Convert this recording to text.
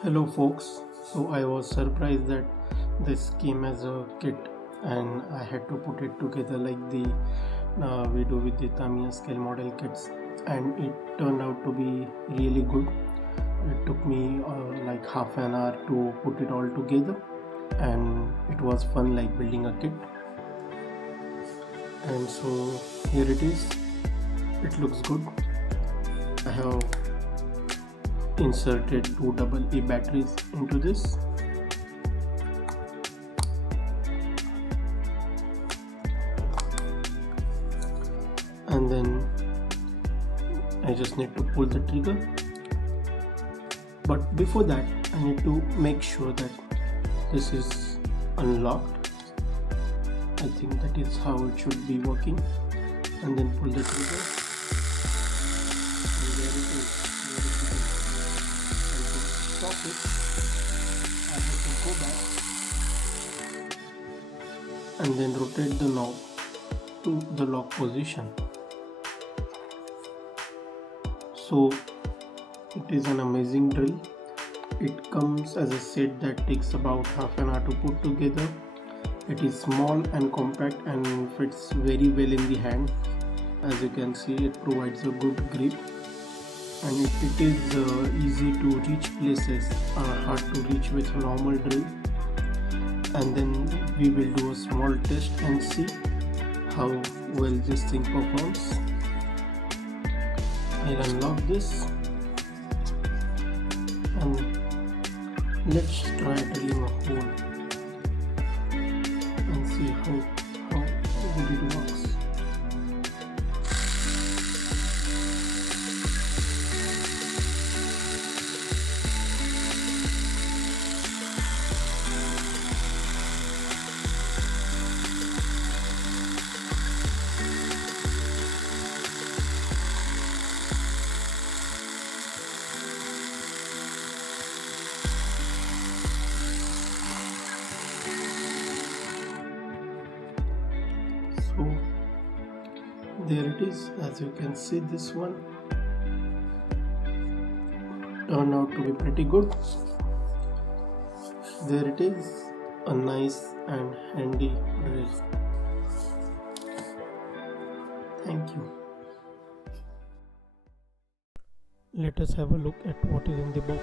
Hello folks, so I was surprised that this came as a kit and I had to put it together like the we do with the Tamiya scale model kits, and it turned out to be really good. It took me like half an hour to put it all together, and it was fun like building a kit. And so here it is. It looks good. I have inserted two AA batteries into this, and then I just need to pull the trigger. But before that I need to make sure that this is unlocked. I think that is how it should be working, and then pull the trigger, and there it is. And to stop it I have to go back and then rotate the knob to the lock position. So it is an amazing drill. It comes as a set that takes about half an hour to put together. It is small and compact and fits very well in the hand. As you can see, it provides a good grip, and it is easy to reach places hard to reach with a normal drill. And then we will do a small test and see how well this thing performs. I'll unlock this and let's try drilling a hole and see how good it works. So there it is. As you can see, this one turned out to be pretty good. There it is, a nice and handy drill. Thank you. Let us have a look at what is in the box.